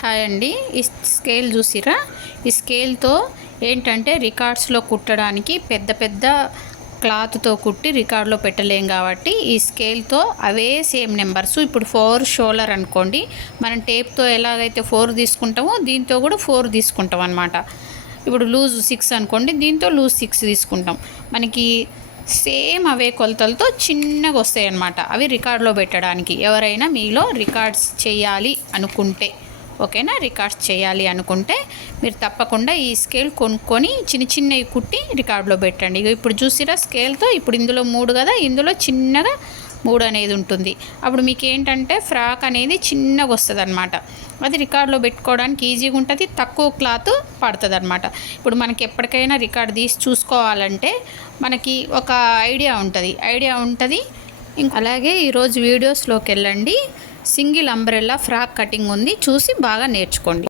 Hi అండి. ఈ scale చూసిరా? ఈ స్కేల్తో ఏంటంటే రికార్డ్స్లో కుట్టడానికి పెద్ద పెద్ద క్లాత్తో కుట్టి రికార్డులో పెట్టలేం కాబట్టి ఈ స్కేల్తో అవే సేమ్ నెంబర్స్. ఇప్పుడు 4 షోల్డర్ అనుకోండి, మనం టేప్తో ఎలాగైతే 4 తీసుకుంటామో దీంతో కూడా 4 తీసుకుంటాం అన్నమాట. ఇప్పుడు లూజ్ 6 అనుకోండి, దీంతో లూజ్ 6 తీసుకుంటాం. మనకి సేమ్ అవే కొలతలతో చిన్నగా వస్తాయి అన్నమాట. అవి రికార్డులో పెట్టడానికి. ఎవరైనా మీలో రికార్డ్స్ చేయాలి అనుకుంటే, ఓకేనా, రికార్డ్స్ చేయాలి అనుకుంటే మీరు తప్పకుండా ఈ స్కేల్ కొనుక్కొని చిన్న చిన్నవి కుట్టి రికార్డులో పెట్టండి. ఇప్పుడు చూసిరా స్కేల్తో, ఇప్పుడు ఇందులో 3 కదా, ఇందులో చిన్నగా 3 అనేది ఉంటుంది. అప్పుడు మీకు ఏంటంటే ఫ్రాక్ అనేది చిన్నగా వస్తుంది అనమాట. అది రికార్డులో పెట్టుకోవడానికి ఈజీగా ఉంటుంది, తక్కువ క్లాత్ పడుతుంది అనమాట. ఇప్పుడు మనకి ఎప్పటికైనా రికార్డు తీసి చూసుకోవాలంటే మనకి ఒక ఐడియా ఉంటుంది. అలాగే ఈరోజు వీడియోస్లోకి వెళ్ళండి. సింగిల్ అంబ్రెల్లా ఫ్రాక్ కటింగ్ ఉంది, చూసి బాగా నేర్చుకోండి.